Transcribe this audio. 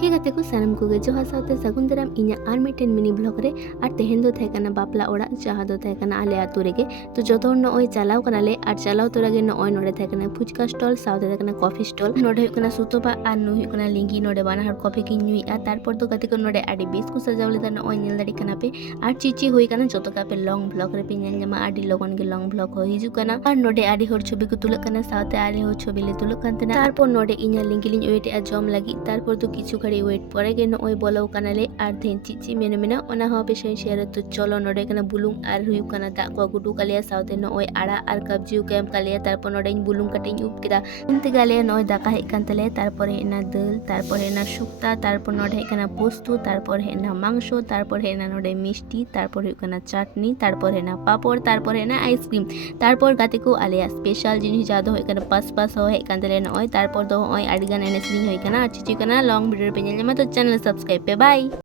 हे गाते को सानम को जोहार साउते सागुन दाराम इᱧᱟ आर मिटेन मिनी ब्लॉग रे आर तेहेन दो थायकाना बापला ओड़ा जहाँ दो थायकाना आले आतु रेगे तो जतो हर नय चालाव कनाले आर चालाव तोरागे नय नोडे थायकाना phuchka stall साउते थायकाना coffee stall नोडे हुयकाना सुतोपा are नु हुयकाना लिंगी नोडे बाना हर कॉफी की नुई आ तारपर दो गाते को नोडे आडी बेस को सजावले दा नय नेल दाड़ी काना पे आर चिची हुयकाना जतो का पे लॉन्ग ब्लॉग रे पे नेल ᱧᱟᱢᱟ आडी लगन गे लॉन्ग ब्लॉग हो हिजु काना आर नोडे आडी हर छवि को तुलक काना साउते आले हो छवि ले तुलक कानतेना तारपर नोडे इᱧa लिंगी लिन वेट आ जम लागी तारपर तो किछु घड़ी वेट परे गे नय बोलो कानाले आर धेन चिची मेने मेना ओना हो बेसे शेयर तो चलो नोडे काना बुलुंग आर हुयु काना दा को गुडू कालिया साउते नय आड़ा आर कब्जिउ केम कालिया तारपर नोडे बुलुंग काटिंग उप केदा उनते गालिया नय दाका हे कान तले तारपर हेना दाल तारपर हेना शुक्ता तारपर नोडे हे काना पोस्तु तारपर हेना मांसो तारपर हेना नोडे मिष्टि तारपर हुयु काना चाटनी तारपर हेना पापड़ तारपर हेना आइसक्रीम तारपर गाते को आलिया स्पेशल जिनिस जादो हे काना पास पास हो हे कान तले नय तारपर दो नय आडिगान एनेसलिंग हे काना चिची काना लॉन्ग वीडियो पे नेल ᱧᱟᱢᱟ तो चैनल सब्सक्राइब पे बाय।